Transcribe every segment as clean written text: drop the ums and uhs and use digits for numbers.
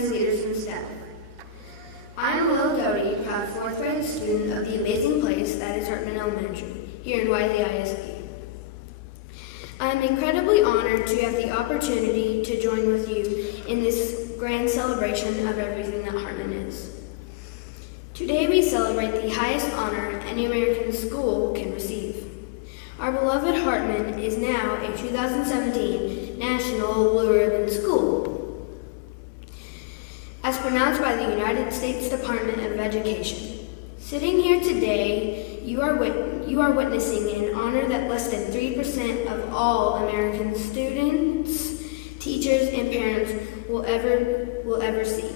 parents, leaders, and staff. I'm Will Doty, proud fourth grade student of the amazing place that is Hartman Elementary, here in Wiley ISD. I'm incredibly honored to have the opportunity to join with you in this grand celebration of everything that Hartman is. Today we celebrate the highest honor any American school can receive. Our beloved Hartman is now a 2017 National Blue Ribbon School, as pronounced by the United States Department of Education. Sitting here today, you are witnessing an honor that less than 3% of all American students, teachers, and parents will ever see.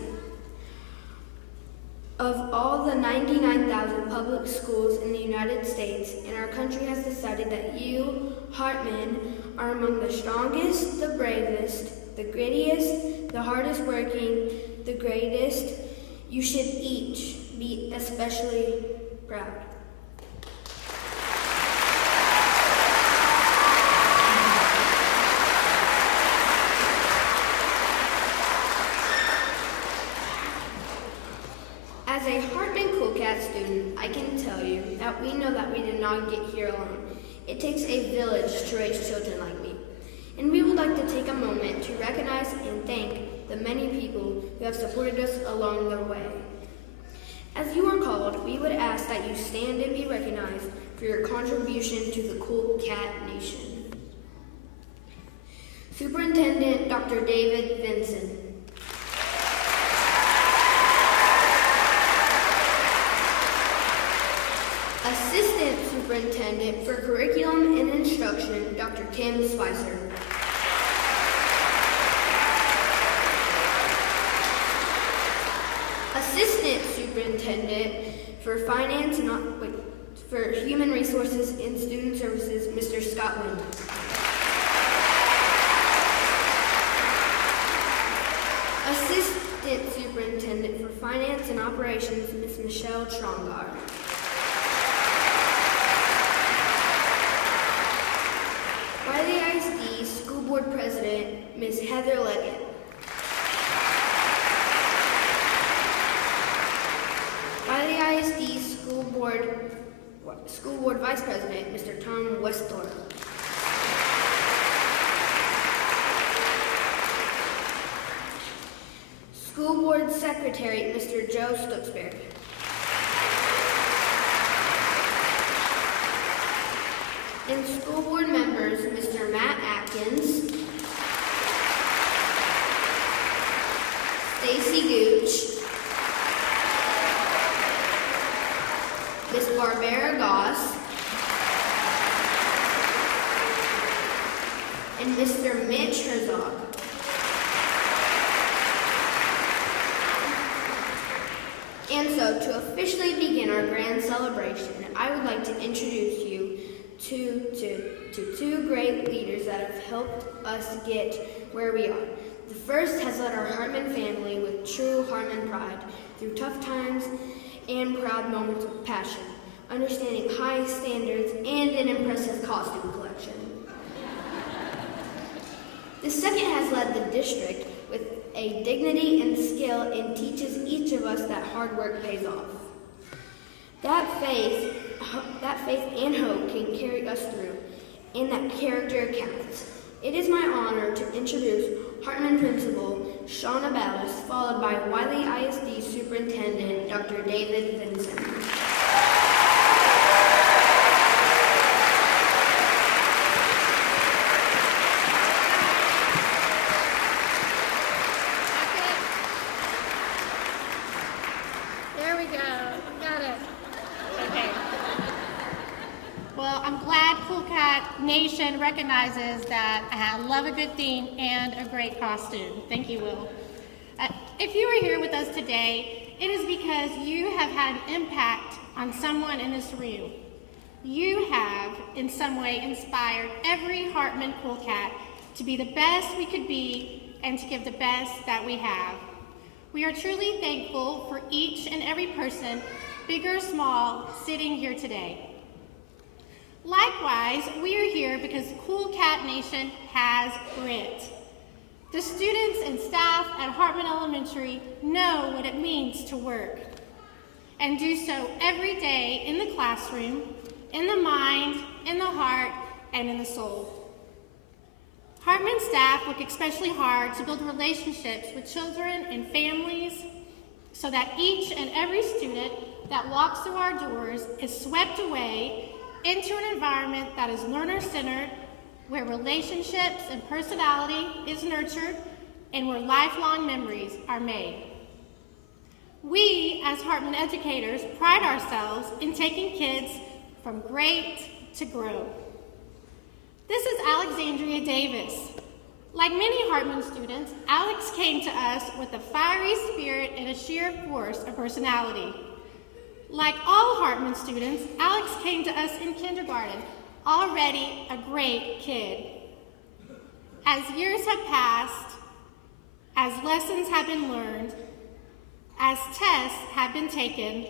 Of all the 99,000 public schools in the United States, and our country has decided that you, Hartman, are among the strongest, the bravest, the grittiest, the hardest working, the greatest. You should each be especially proud. As a Hartman Cool Cat student, I can tell you that we know that we did not get here alone. It takes a village to raise children like me. And we would like to take a moment to recognize and thank the many people who have supported us along the way. As you are called, we would ask that you stand and be recognized for your contribution to the Cool Cat Nation. Superintendent Dr. David Vinson. Assistant Superintendent for Curriculum and Instruction, Dr. Tim Spicer. Assistant Superintendent for Finance and for Human Resources and Student Services, Mr. Scott Lind. Assistant Superintendent for Finance and Operations, Ms. Michelle Trongar. Wiley ISD School Board President, Ms. Heather Leggett. Wiley ISD School Board Vice President, Mr. Tom Westthorpe. School Board Secretary, Mr. Joe Stooksberry. And school board members, Mr. Matt Atkins, Stacy Gooch, Ms. Barbara Goss, and Mr. Mitch Herzog. And so, to officially begin our grand celebration, I would like to introduce you to two great leaders that have helped us get where we are. The first has led our Hartman family with true Hartman pride through tough times and proud moments of passion, understanding high standards and an impressive costume collection. The second has led the district with a dignity and skill and teaches each of us that hard work pays off. That faith and hope can carry us through, and that character counts. It is my honor to introduce Hartman Principal Shauna Ballas, followed by Wiley ISD Superintendent Dr. David Vinson. There we go. Got it. Okay. Well, I'm glad Cool Cat Nation recognizes that I love a good theme and a great costume. Thank you, Will. If you are here with us today, it is because you have had an impact on someone in this room. You have, in some way, inspired every Hartman Cool Cat to be the best we could be and to give the best that we have. We are truly thankful for each and every person, big or small, sitting here today. Likewise, we are here because Cool Cat Nation has grit. The students and staff at Hartman Elementary know what it means to work and do so every day in the classroom, in the mind, in the heart, and in the soul. Hartman staff work especially hard to build relationships with children and families so that each and every student that walks through our doors is swept away into an environment that is learner-centered, where relationships and personality is nurtured, and where lifelong memories are made. We, as Hartman educators, pride ourselves in taking kids from great to grow. This is Alexandria Davis. Like many Hartman students, Alex came to us with a fiery spirit and a sheer force of personality. Like all Hartman students, Alex came to us in kindergarten, already a great kid. As years have passed, as lessons have been learned, as tests have been taken,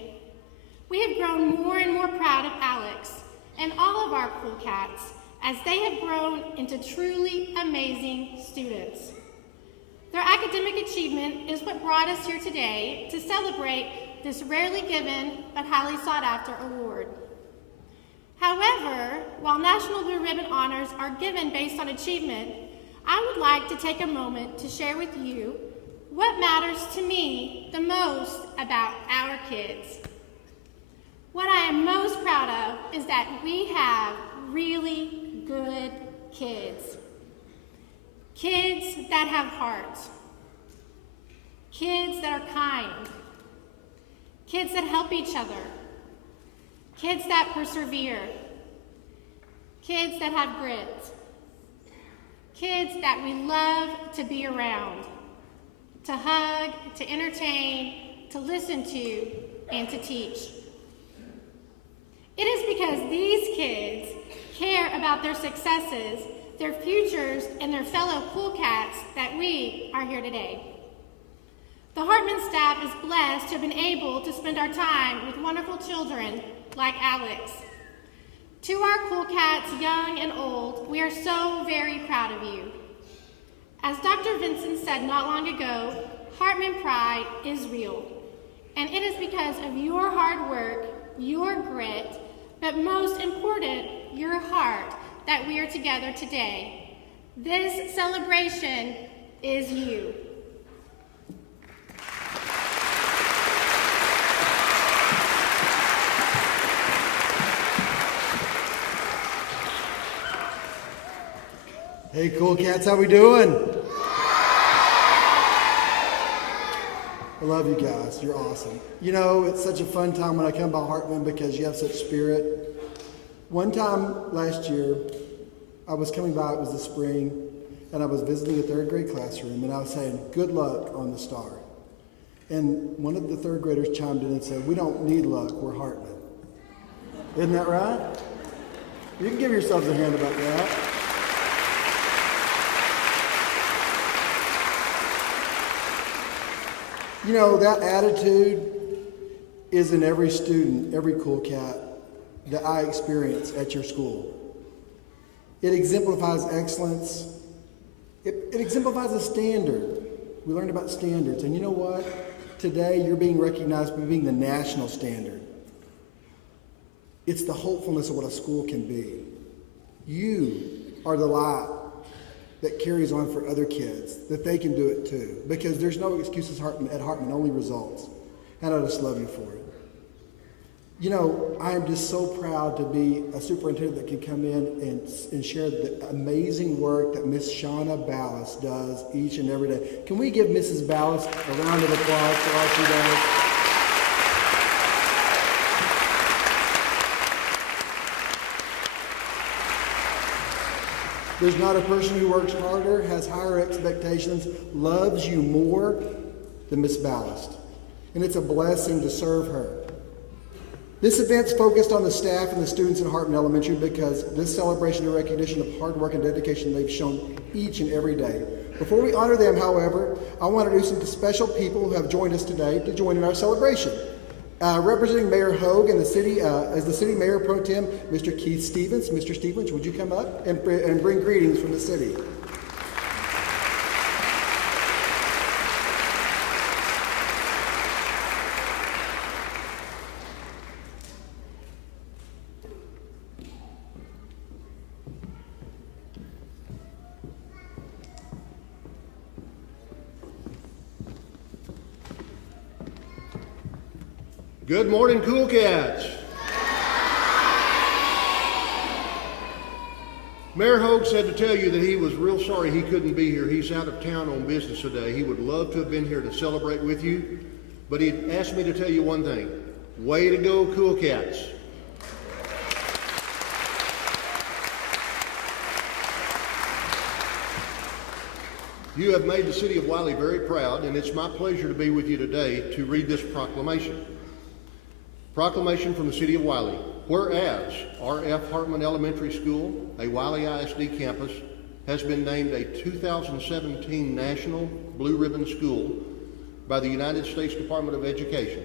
we have grown more and more proud of Alex and all of our cool cats as they have grown into truly amazing students. Their academic achievement is what brought us here today to celebrate this rarely given but highly sought after award. However, while National Blue Ribbon honors are given based on achievement, I would like to take a moment to share with you what matters to me the most about our kids. What I am most proud of is that we have really good kids. Kids that have hearts. Kids that are kind. Kids that help each other. Kids that persevere. Kids that have grit. Kids that we love to be around, to hug, to entertain, to listen to, and to teach. It is because these kids care about their successes, their futures, and their fellow cool cats that we are here today. The Hartman staff is blessed to have been able to spend our time with wonderful children like Alex. To our cool cats, young and old, we are so very proud of you. As Dr. Vincent said not long ago, Hartman pride is real. And it is because of your hard work, your grit, but most important, your heart, that we are together today. This celebration is you. Hey, cool cats, how we doing? I love you guys. You're awesome. You know, it's such a fun time when I come by Hartman because you have such spirit. One time last year, I was coming by, it was the spring, and I was visiting a third grade classroom, and I was saying, good luck on the star. And one of the third graders chimed in and said, we don't need luck, we're Hartman. Isn't that right? You can give yourselves a hand about that. You know, that attitude is in every student, every cool cat that I experience at your school. It exemplifies excellence. It exemplifies a standard. We learned about standards. And you know what? Today, you're being recognized for being the national standard. It's the hopefulness of what a school can be. You are the light that carries on for other kids, that they can do it too. Because there's no excuses at Hartman, only results. And I just love you for it. You know, I am just so proud to be a superintendent that can come in and share the amazing work that Miss Shauna Ballas does each and every day. Can we give Mrs. Ballas a round of applause for all she does? There's not a person who works harder, has higher expectations, loves you more than Miss Ballast. And it's a blessing to serve her. This event's focused on the staff and the students at Hartman Elementary because this celebration and recognition of hard work and dedication they've shown each and every day. Before we honor them, however, I want to introduce some special people who have joined us today to join in our celebration. Representing Mayor Hogue and the city, as the city mayor pro tem, Mr. Keith Stevens. Mr. Stevens, would you come up and bring greetings from the city? Good morning, Cool Cats. Mayor Hogue said to tell you that he was real sorry he couldn't be here. He's out of town on business today. He would love to have been here to celebrate with you, but he asked me to tell you one thing. Way to go, Cool Cats. You have made the city of Wiley very proud, and it's my pleasure to be with you today to read this proclamation. Proclamation from the city of Wiley. Whereas R.F. Hartman Elementary School, a Wiley ISD campus, has been named a 2017 National Blue Ribbon School by the United States Department of Education.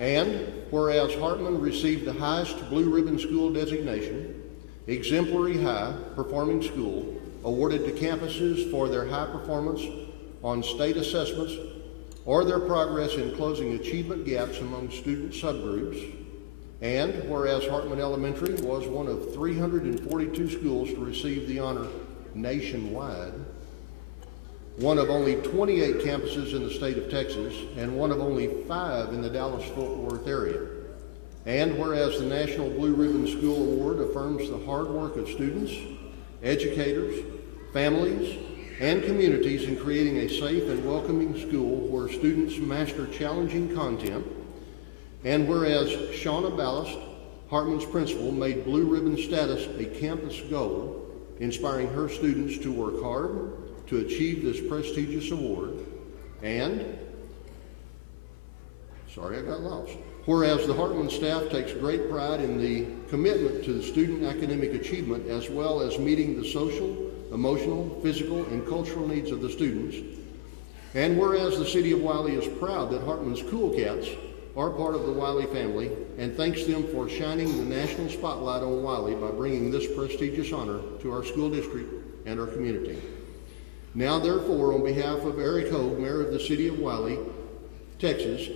And whereas Hartman received the highest Blue Ribbon School designation, Exemplary High Performing School, awarded to campuses for their high performance on state assessments or their progress in closing achievement gaps among student subgroups. And whereas Hartman Elementary was one of 342 schools to receive the honor nationwide, one of only 28 campuses in the state of Texas, and one of only 5 in the Dallas-Fort Worth area. And whereas the National Blue Ribbon School Award affirms the hard work of students, educators, families, and communities in creating a safe and welcoming school where students master challenging content. And whereas Shauna Ballast, Hartman's principal, made Blue Ribbon status a campus goal, inspiring her students to work hard to achieve this prestigious award. And, sorry I got lost. Whereas the Hartman staff takes great pride in the commitment to the student academic achievement as well as meeting the social, emotional, physical, and cultural needs of the students. And whereas the city of Wiley is proud that Hartman's Cool Cats are part of the Wiley family and thanks them for shining the national spotlight on Wiley by bringing this prestigious honor to our school district and our community. Now therefore, on behalf of Eric Hogue, Mayor of the city of Wiley, Texas,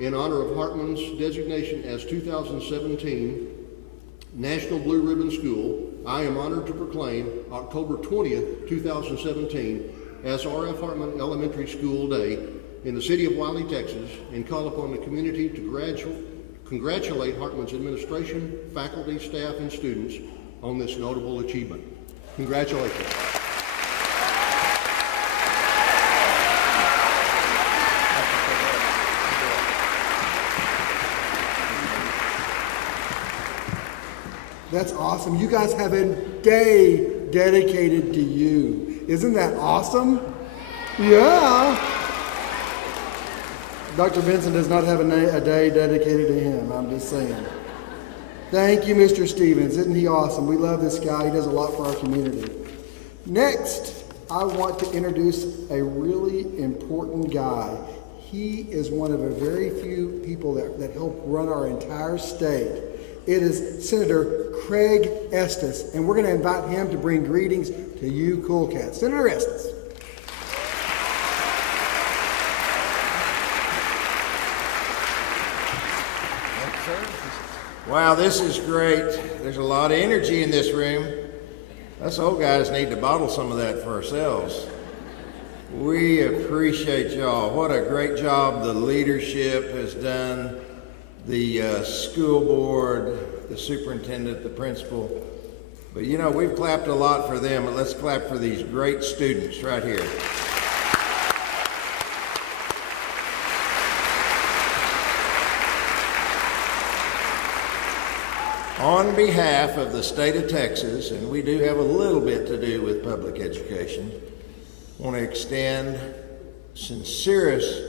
in honor of Hartman's designation as 2017 National Blue Ribbon School, I am honored to proclaim October 20th, 2017 as R.F. Hartman Elementary School Day in the city of Wiley, Texas, and call upon the community to congratulate Hartman's administration, faculty, staff, and students on this notable achievement. Congratulations. That's awesome. You guys have a day dedicated to you. Isn't that awesome? Yeah. Dr. Benson does not have a day dedicated to him. I'm just saying. Thank you, Mr. Stevens. Isn't he awesome? We love this guy. He does a lot for our community. Next, I want to introduce a really important guy. He is one of a very few people that help run our entire state. It is Senator Craig Estes, and we're going to invite him to bring greetings to you Cool Cats. Senator Estes. Wow, this is great. There's a lot of energy in this room. Us old guys need to bottle some of that for ourselves. We appreciate y'all. What a great job the leadership has done. The school board, the superintendent, the principal. But you know, we've clapped a lot for them, but let's clap for these great students right here. On behalf of the state of Texas, and we do have a little bit to do with public education, I want to extend sincerest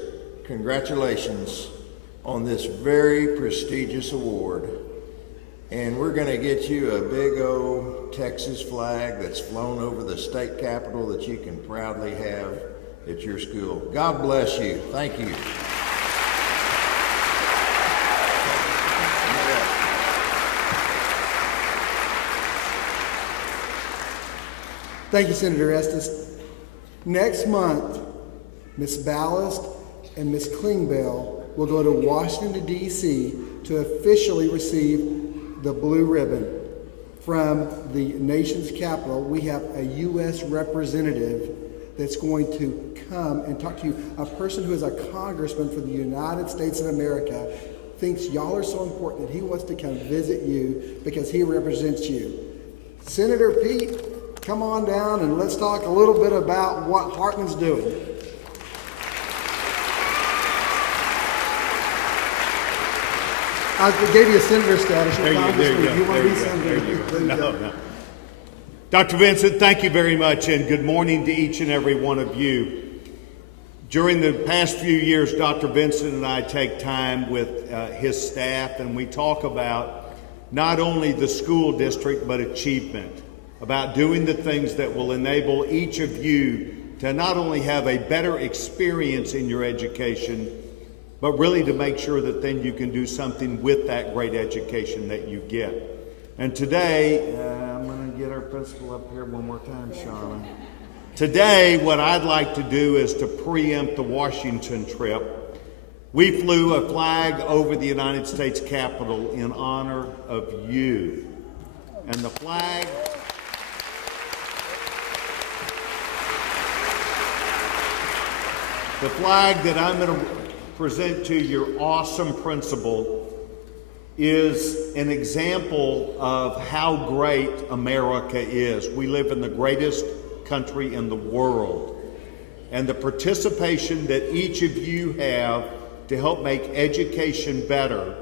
congratulations on this very prestigious award. And we're going to get you a big old Texas flag that's flown over the state capitol that you can proudly have at your school. God bless you. Thank you. Thank you, Senator Estes. Next month, Ms. Ballast and Ms. Klingbeil will go to Washington, D.C. to officially receive the blue ribbon from the nation's capital. We have a U.S. representative that's going to come and talk to you. A person who is a congressman for the United States of America thinks y'all are so important that he wants to come visit you because he represents you. Senator Pete, come on down and let's talk a little bit about what Hartman's doing. I gave you a senator status. There you go. want to be senator. There you go. No. Dr. Vincent, thank you very much, and good morning to each and every one of you. During the past few years, Dr. Vincent and I take time with his staff, and we talk about not only the school district, but achievement, about doing the things that will enable each of you to not only have a better experience in your education, but really to make sure that then you can do something with that great education that you get. And today, I'm going to get our principal up here one more time, Charlotte. Today, what I'd like to do is to preempt the Washington trip. We flew a flag over the United States Capitol in honor of you. And the flag that I'm going to present to your awesome principal is an example of how great America is. We live in the greatest country in the world. And the participation that each of you have to help make education better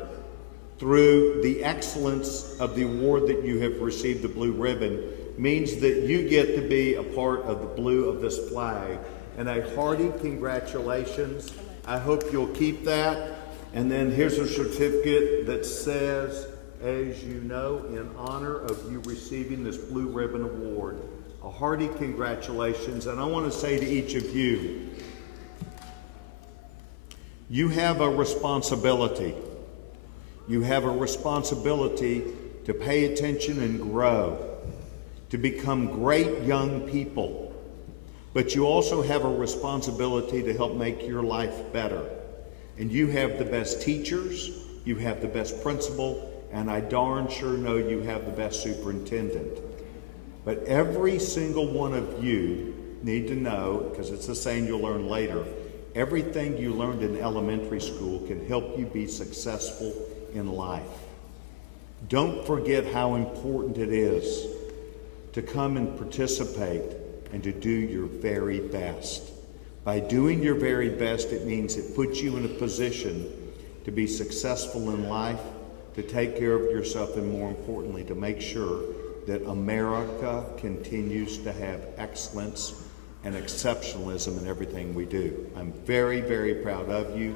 through the excellence of the award that you have received, the Blue Ribbon, means that you get to be a part of the blue of this flag. And a hearty congratulations. I hope you'll keep that. And then here's a certificate that says, as you know, in honor of you receiving this Blue Ribbon Award. A hearty congratulations. And I want to say to each of you, you have a responsibility. You have a responsibility to pay attention and grow, to become great young people. But you also have a responsibility to help make your life better. And you have the best teachers, you have the best principal, and I darn sure know you have the best superintendent. But every single one of you need to know, because it's a saying you'll learn later, everything you learned in elementary school can help you be successful in life. Don't forget how important it is to come and participate and to do your very best. By doing your very best, it means it puts you in a position to be successful in life, to take care of yourself, and more importantly, to make sure that America continues to have excellence and exceptionalism in everything we do. I'm very, very proud of you.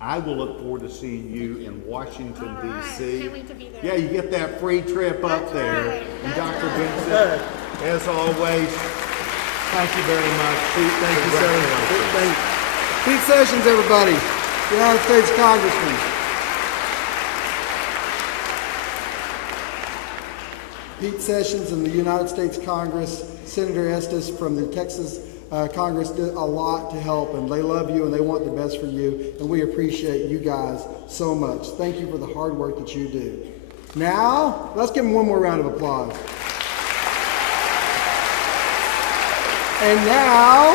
I will look forward to seeing you in Washington, D.C. Can't wait to be there. Yeah, you get that free trip up That's there. right. And That's Dr. right. Vincent, as always, thank you very much. Thank you, sir. Congratulations. Pete Sessions, everybody, United States Congressman. Pete Sessions in the United States Congress, Senator Estes from the Texas Congress did a lot to help, and they love you and they want the best for you, and we appreciate you guys so much. Thank you for the hard work that you do. Now, let's give them one more round of applause. And now,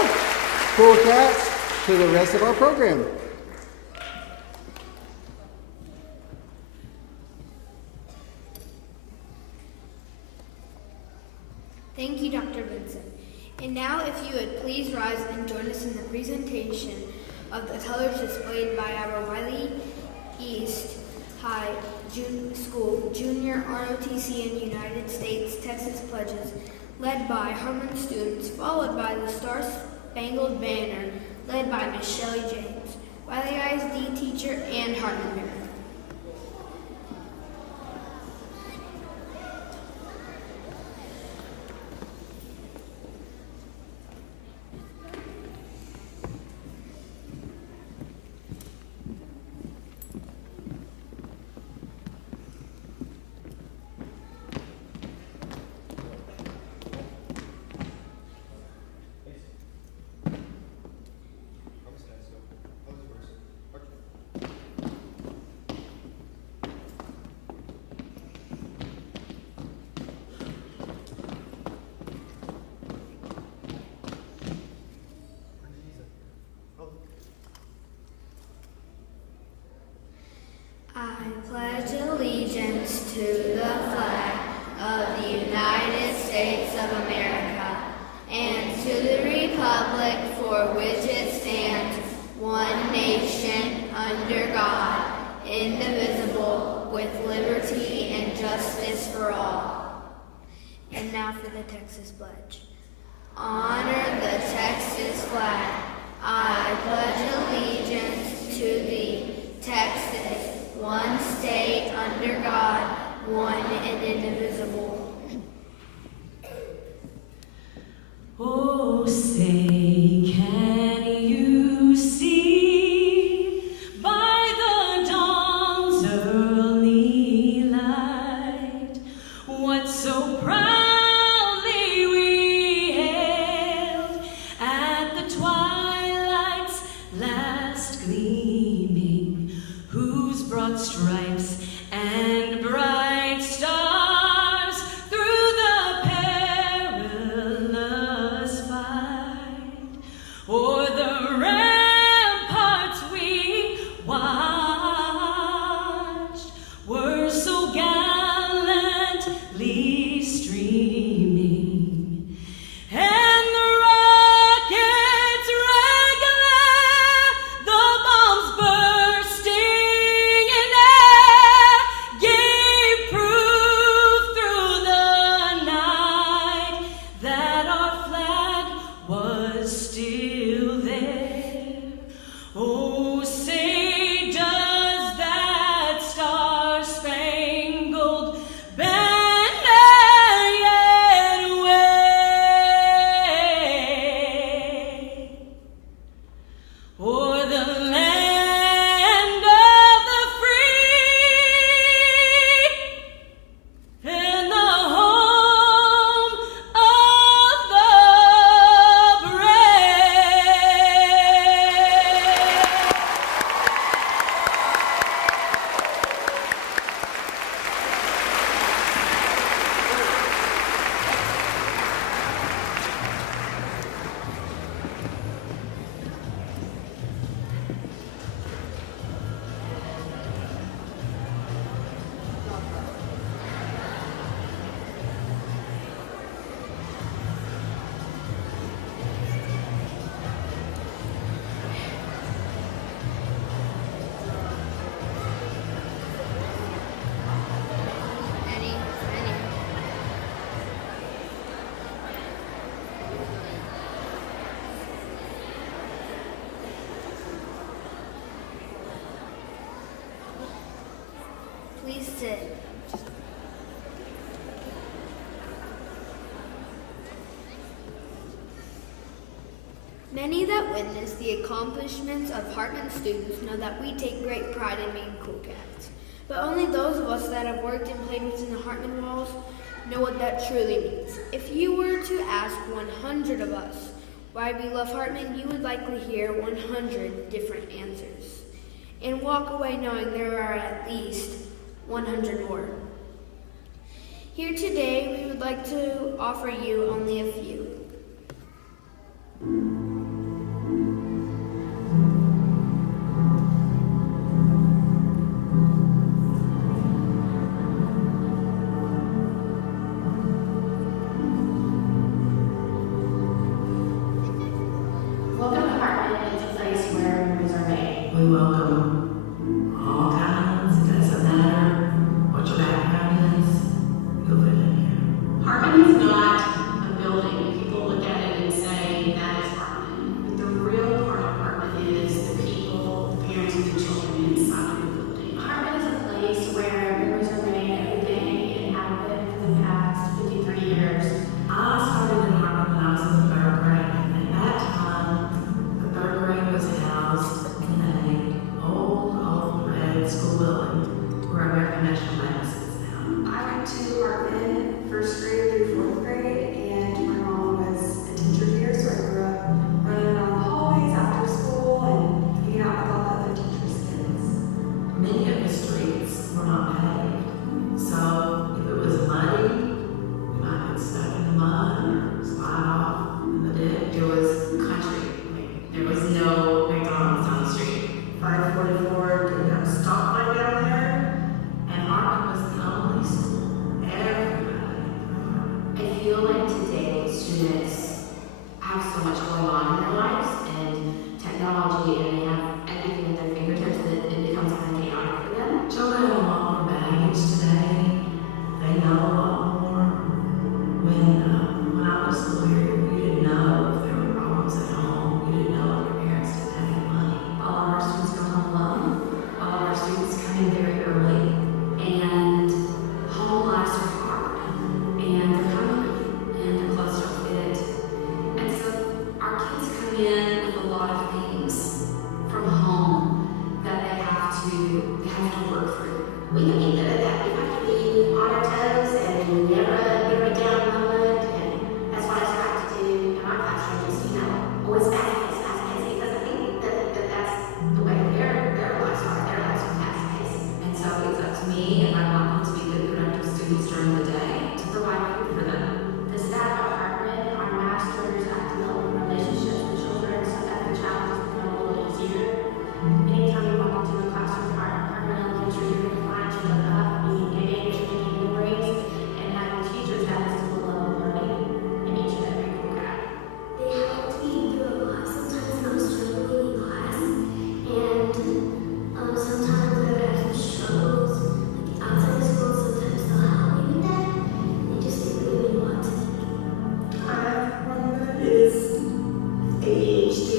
Cool Cats, to the rest of our program. Thank you, Dr. Vincent. And now, if you would please rise and join us in the presentation of the colors displayed by our Wiley East High School Junior ROTC and United States Texas pledges, led by Hartman students, followed by the Star Spangled Banner, led by Miss Shelley James, Wiley ISD teacher, and Hartman parent. under God, indivisible, with liberty and justice for all. And now for the Texas Pledge. Honor the Texas flag. I pledge allegiance to thee, Texas, one state under God, one and indivisible. Oh, say, can you see by the dawn's early light what so proudly we hailed at the twilight's last gleaming, whose broad stripes and bright stars through the perilous fight o'er the ramparts we watched were so gallantly streaming, and the rockets regular, the bombs bursting in air, gave proof through the night that our flag was still there. Oh, say, does that star-spangled banner yet wave o'er the land of the free and the home of the brave? Any. Please sit. Many that witness the accomplishments of Hartman students know that we take great pride in being cool cats. But only those of us that have worked and played within the Hartman walls know what that truly means. If you were to ask 100 of us why we love Hartman, you would likely hear 100 different answers and walk away knowing there are at least 100 more. Here today, we would like to offer you only a few. Welcome to Hartman. It's a place where memories are made. We welcome all kinds. It doesn't matter what your background is. You'll fit in here. Hartman is not a building. People look at it and say that is Hartman. But the real part of Hartman is the people, the parents, and the children inside the building. Hartman is a place where memories are made every day and have been for the past 53 years. I started in Hartman when I was in the third grade. At that time, the third grade was housed in an old red school building where American National Bank sits now. I went to Hartman first grade through fourth grade, and my mom was a teacher here, so I grew up running around the hallways after school and hanging out with all the other teachers' kids. Many of the streets were not paved, so if it was muddy, we might get stuck in the mud or slide off in the ditch. It was country. There was no McDonald's on the street. 544 didn't have a stoplight down there, and Hartman was the only school. Everybody. If you we can be good at that. We have to be on our toes and never a down moment, and that's what I strive to do in our classroom, just, always fast-paced, because I think that's the way their lives are. Their lives are fast-paced. And so it's up to me and my mom to be good, productive students during the day to provide food for them. The staff at Hartman are masters at developing relationships with children, so every child has become a little easier. Anytime you walk into a classroom at Hartman Elementary, you're going to find children up, being engaged, making memories, and having teachers that listen to a level of learning in each and every program. They helped me through a lot. Sometimes I'm struggling in class, and sometimes I would have some struggles like outside of school. Sometimes they'll help me with that. They just didn't really want to. I have one that is ADHD,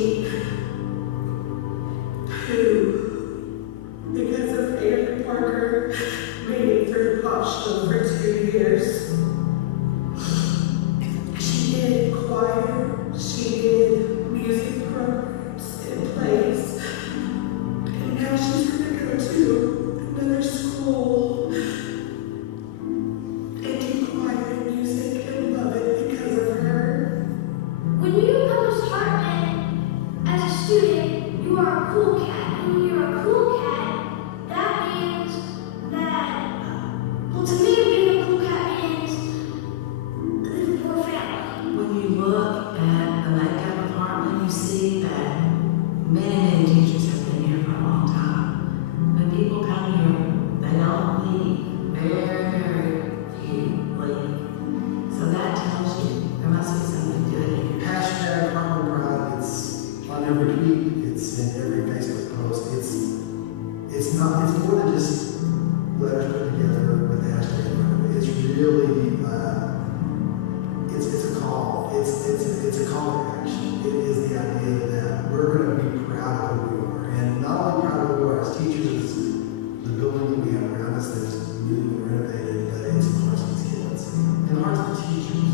who, because of Andrew Parker, made it through Congressional for 2 years. She did choir, she did music programs and plays, and now she's going to go to another school and do choir and music and love it because of her. When you come to Hartman as a student, you are a cool cat. And when you're a cool cat, that means that, well, to me, being a cool cat means living for a family. When you look at the makeup of Hartman, you see that many teachers have been here for a long time. When people come here, they don't leave. Very few leave. So that tells you there must be something good here. Hashtag Hartman Pride. It's on every tweet. It's in every Facebook post. It's more than just letters put together with the hashtag in front of it. It's really it's a call. It's a call to action. It is the idea that we're going to be proud of who we are, and not only proud of who we are as teachers, as the building that we have around us that is new and renovated, but it's of course these kids and the hearts of the teachers,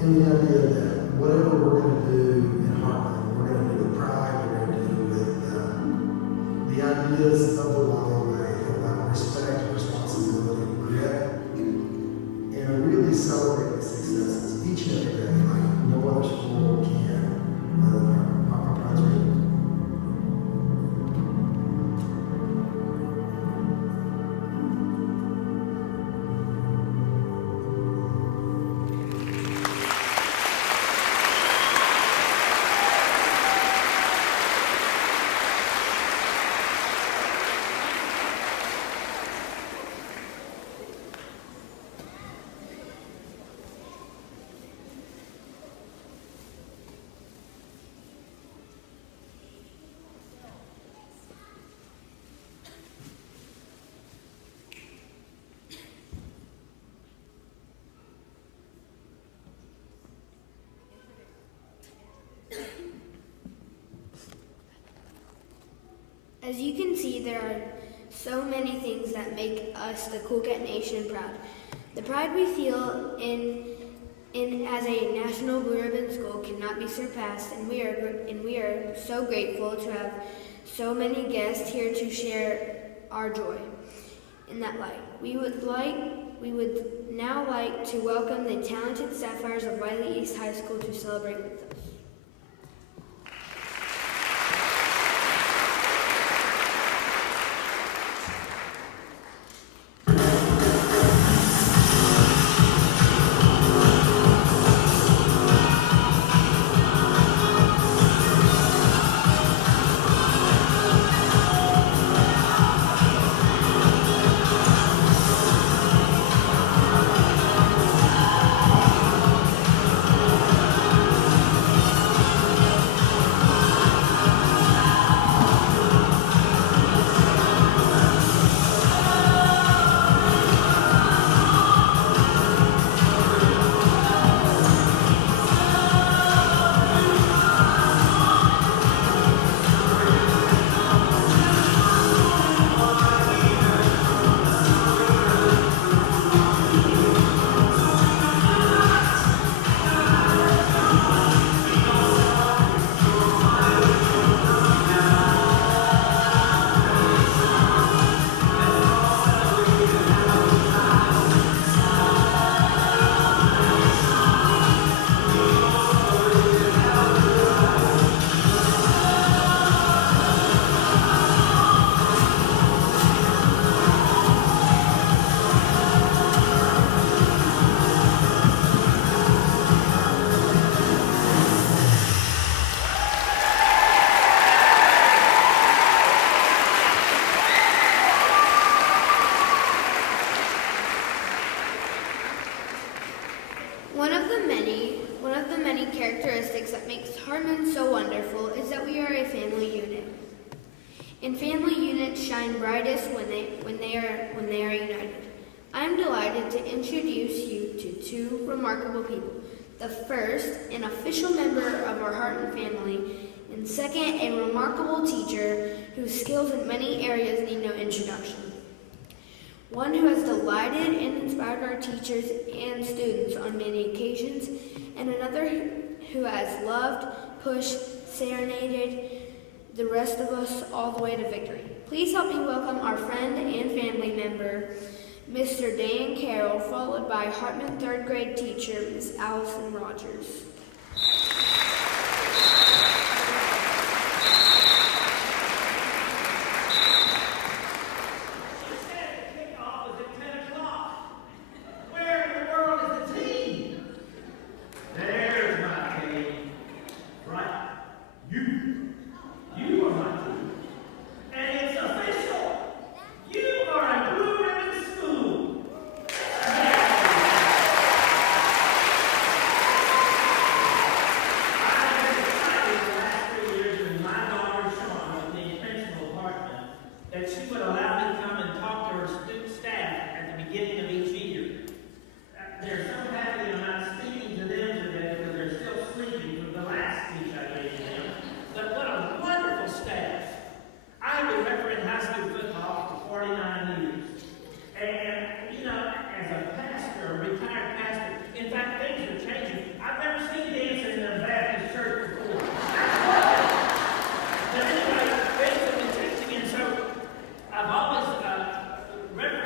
and the idea that whatever we're going to do in Hartman, we're going to do with pride. We're going to do with the ideas of the Wiley way, about respect, responsibility, grit, and really celebrate the successes each and every day, like no other school can, other than our prize readers. As you can see, there are so many things that make us, the Cool Cat Nation, proud. The pride we feel in as a national blue ribbon school cannot be surpassed, and we are so grateful to have so many guests here to share our joy in that light. We would now like to welcome the talented Sapphires of Wiley East High School to celebrate with us. Hartman so wonderful is that we are a family unit. And family units shine brightest when they are united. I am delighted to introduce you to two remarkable people. The first, an official member of our Hartman family, and second, a remarkable teacher whose skills in many areas need no introduction. One who has delighted and inspired our teachers and students on many occasions, and another who has loved, pushed, serenaded the rest of us all the way to victory. Please help me welcome our friend and family member, Mr. Dan Carroll, followed by Hartman third grade teacher, Miss Allison Rogers. That she would allow me to come and talk to her student staff at the beginning of each year. They're so happy I'm not speaking to them today because they're still sleeping from the last speech I gave to them. But what a wonderful staff. I've been refereeing high school football for 49 years. And, you know, as a pastor, a retired pastor, in fact, things are changing. I've never seen dancing in a Baptist church before. But anyway, it's been interesting, and so I've always refereed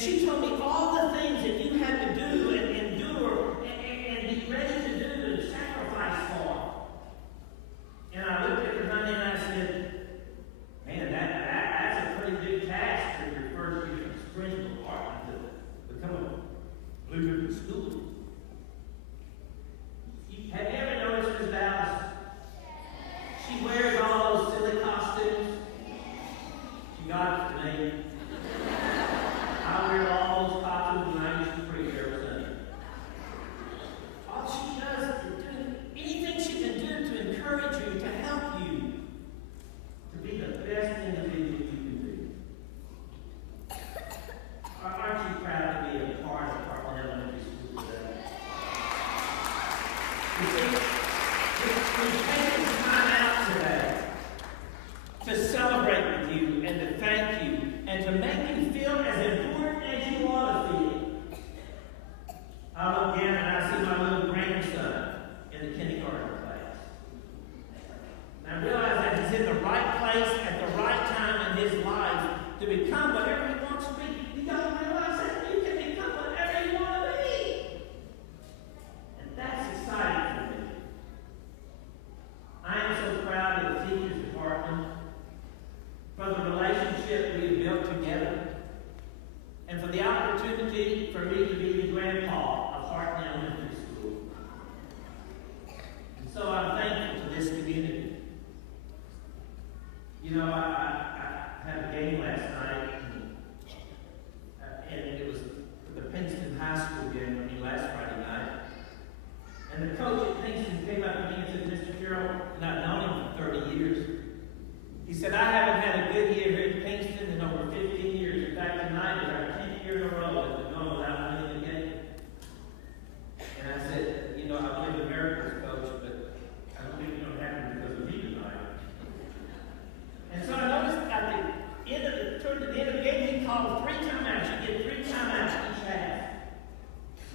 she told me all the things that you had to do and endure and be ready to do and sacrifice for. And I looked at her, honey, and I said, man, that's a pretty big task for your first year of spring department to become a leader in school. Have you ever noticed Ms. Dallas? She wears all those silly costumes. She got it for me. I wear all those costumes when I used to preach every Sunday. All she does is do anything she can do to encourage you, to help you, to be the best individual you can be. Aren't you proud to be a part of Hartman Elementary School today? You see, we've taken time out today to celebrate with you and to thank you and to make you feel as important as you ought to feel. I look down and I see my little grandson in the kindergarten class. And I realize that he's in the right place at the right time in his life to become whatever he wants to be. You don't realize that you can become whatever you want to be. And that's exciting for me. I am so proud of the teachers department for the relationship we have built together and for the opportunity for me to be the grandpa of Hartman Elementary School. And so I'm thankful to this community. You know, I had a game last night, and it was the Princeton High School game last Friday night. And the coach at Princeton came up to me and said, Mr. Carroll, and I've known him for 30 years. He said, I haven't had a good year here at Kingston in over 15 years. In fact, tonight is our 10th year in a row that we've gone without winning a game. And I said, you know, I believe in miracles, Coach, but I don't think it don't happen because of me tonight. And so I noticed at the end of the game, he called 3 timeouts. You get 3 timeouts each half.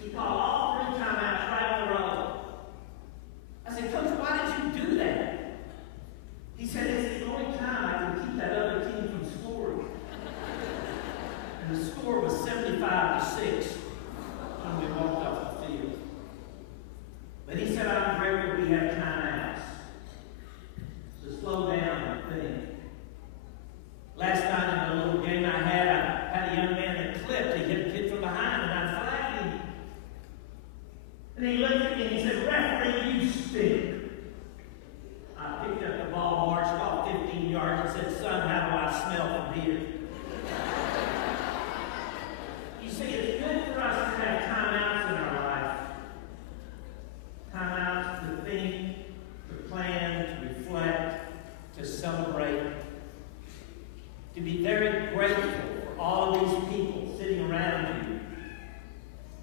He called all 3 timeouts right in a row. I said, Coach, why did you do that? He said, it's the only time I can keep that other team from scoring. And the score was 75-6 when we walked off the field. But he said, I'm grateful we have timeouts to slow down and think. Last night in a little game I had a young man that clipped. He hit a kid from behind, and I flagged him. And he looked at me and he said, referee, you stink. I picked up the ball, marched off 15 yards, and said, son, how do I smell from here? You see, it's good for us to have timeouts in our life. Timeouts to think, to plan, to reflect, to celebrate. To be very grateful for all of these people sitting around you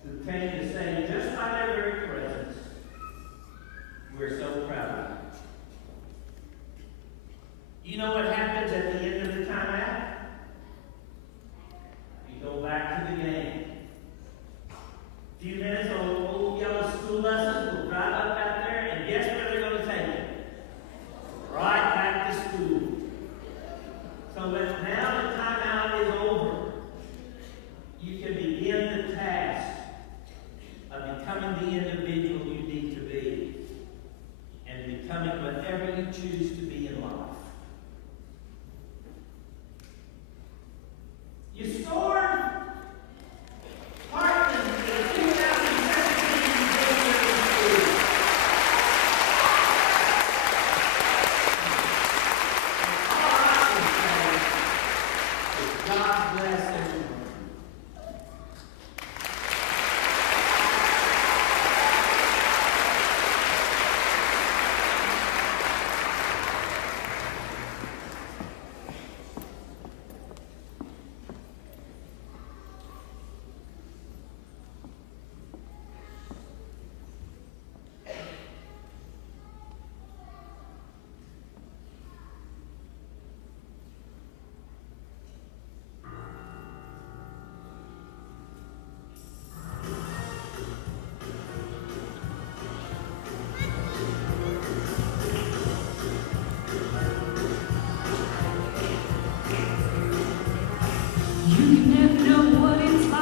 who came to say, just by their very presence, we're so proud of you. You know what happens at the end of the timeout? You go back to the game. A few minutes, old yellow school buses will drive up out there, and guess where they're going to take you? Right back to school. So that now the timeout is over, you can begin the task of becoming the individual you need to be and becoming whatever you choose to be in life. You scored Hartman in the 2017 School. God bless everyone. You can never know what it's like.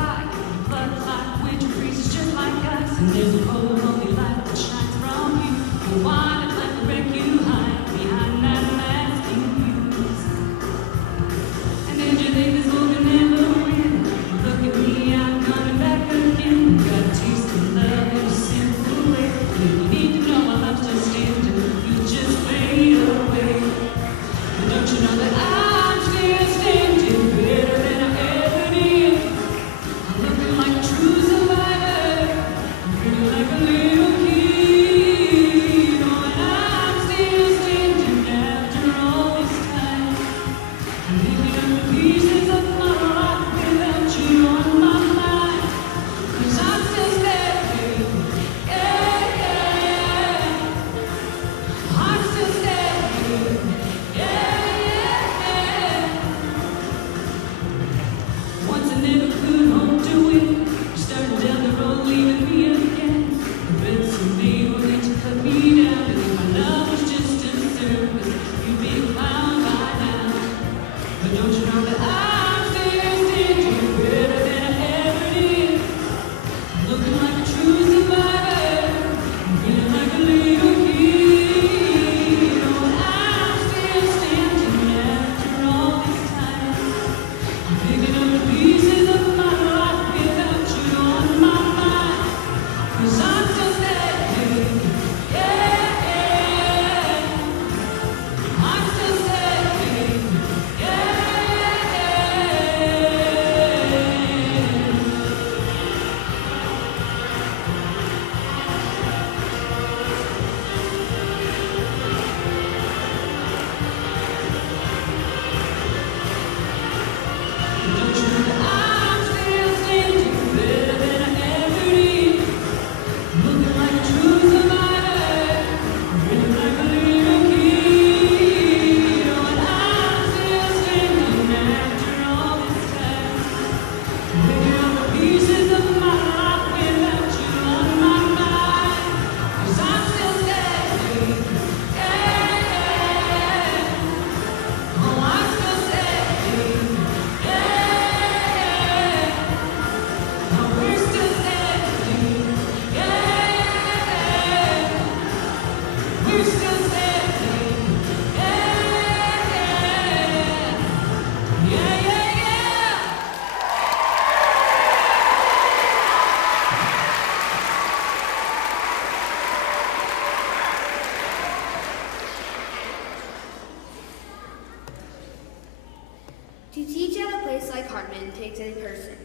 To teach at a place like Hartman takes a person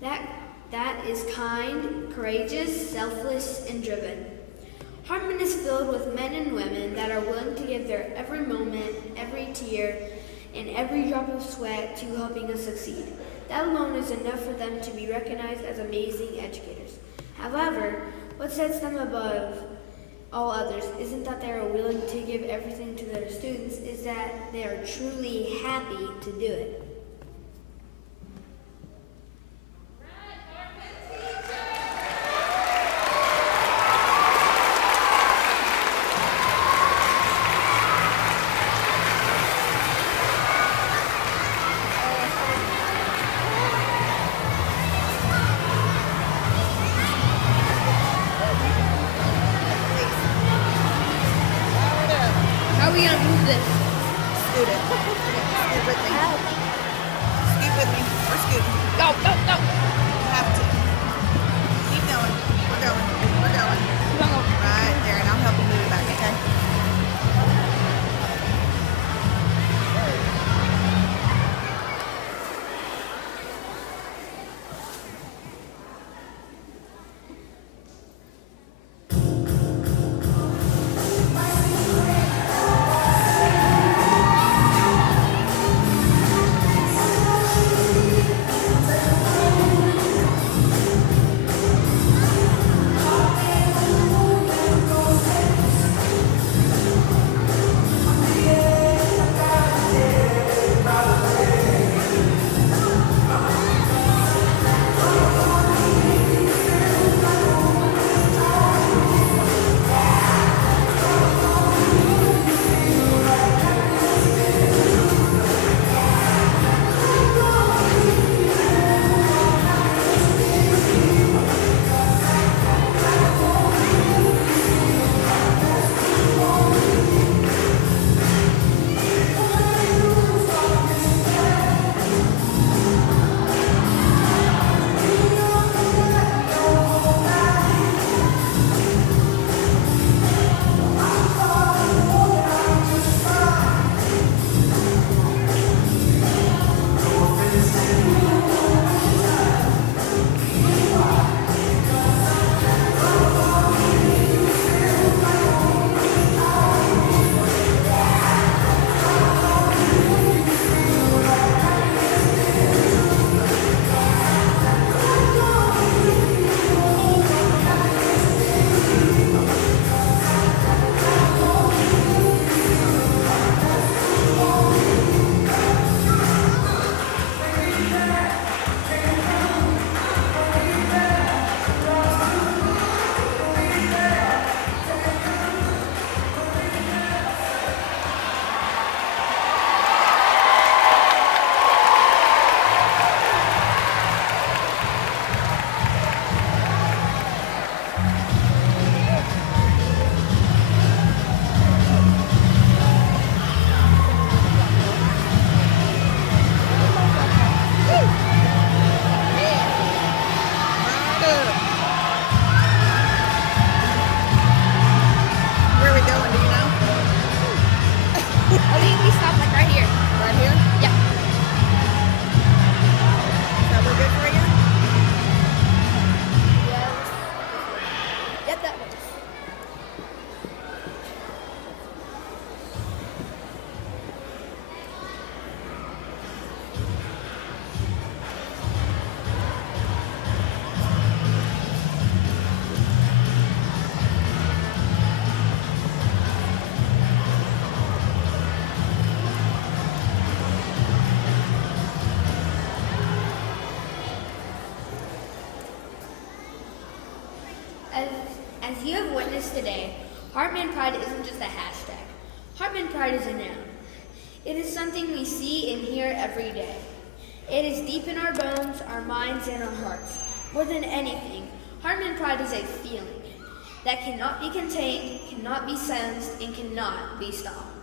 that is kind, courageous, selfless, and driven. Hartman is filled with men and women that are willing to give their every moment, every tear, and every drop of sweat to helping us succeed. That alone is enough for them to be recognized as amazing educators. However, what sets them above all others isn't that they are willing to give everything to their students, is that they are truly happy to do it. How are we gonna move this? Scoot it. Scoot with me. Scoot with me. We're scooting. Go, go, go. You have to. Keep going. We're going. We're going. Right there, and I'll help you move it back, okay? this today, Hartman Pride isn't just a hashtag. Hartman Pride is a noun. It is something we see and hear every day. It is deep in our bones, our minds, and our hearts. More than anything, Hartman Pride is a feeling that cannot be contained, cannot be silenced, and cannot be stopped.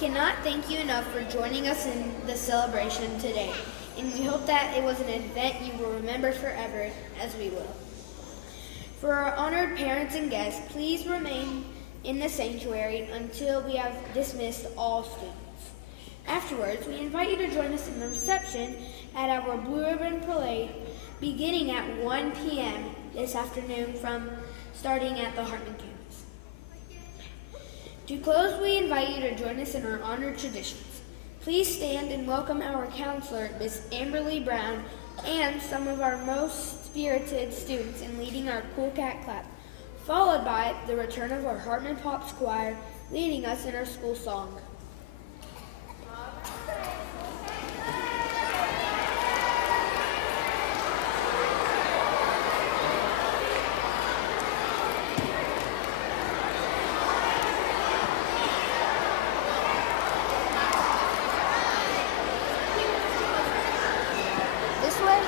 cannot thank you enough for joining us in the celebration today, and we hope that it was an event you will remember forever, as we will. For our honored parents and guests, please remain in the sanctuary until we have dismissed all students. Afterwards, we invite you to join us in the reception at our Blue Ribbon Parade beginning at 1 p.m. this afternoon starting at the Hartman campus. To close, we invite you to join us in our honored traditions. Please stand and welcome our counselor, Miss Amberly Brown, and some of our most spirited students in leading our Cool Cat Clap, followed by the return of our Hartman Pops Choir leading us in our school song. This way?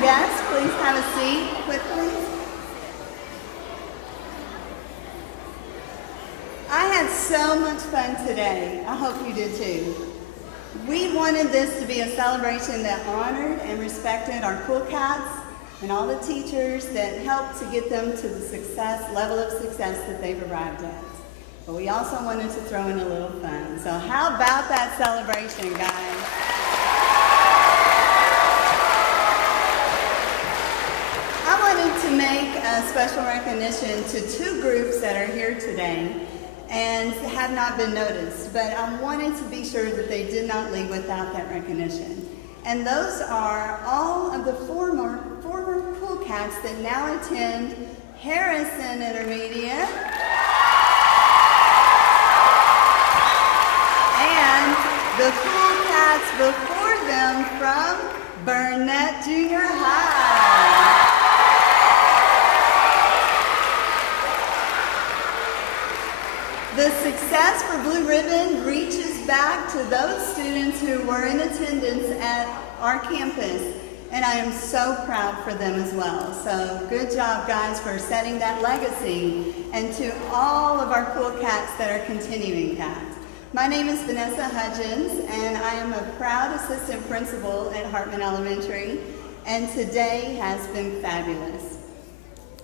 guests, please have a seat quickly. I had so much fun today. I hope you did too. We wanted this to be a celebration that honored and respected our cool cats and all the teachers that helped to get them to the level of success that they've arrived at. But we also wanted to throw in a little fun. So how about that celebration, guys? I wanted to make a special recognition to two groups that are here today and have not been noticed, but I wanted to be sure that they did not leave without that recognition. And those are all of the former Cool Cats that now attend Harrison Intermediate and the Cool Cats before them from Burnett Junior High. The success for Blue Ribbon reaches back to those students who were in attendance at our campus, and I am so proud for them as well. So good job, guys, for setting that legacy, and to all of our cool cats that are continuing that. My name is Vanessa Hudgens, and I am a proud assistant principal at Hartman Elementary, and today has been fabulous.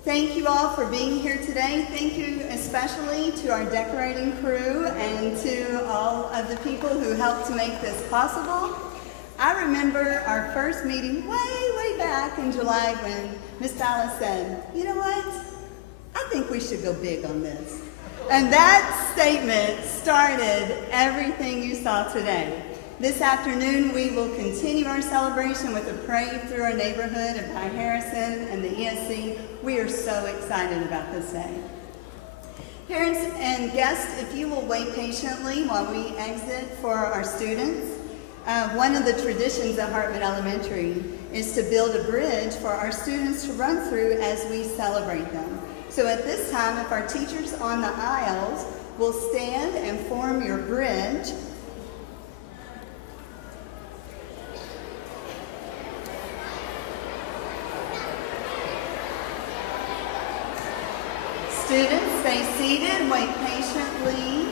Thank you all for being here today. Thank you especially to our decorating crew and to all of the people who helped to make this possible. I remember our first meeting way back in July when Miss Dallas said, you know what? I think we should go big on this. And that statement started everything you saw today. This afternoon, we will continue our celebration with a parade through our neighborhood and by Harrison and the ESC. We are so excited about this day. Parents and guests, if you will wait patiently while we exit for our students. One of the traditions at Hartman Elementary is to build a bridge for our students to run through as we celebrate them. So at this time, if our teachers on the aisles will stand and form your bridge. Students, stay seated, wait patiently.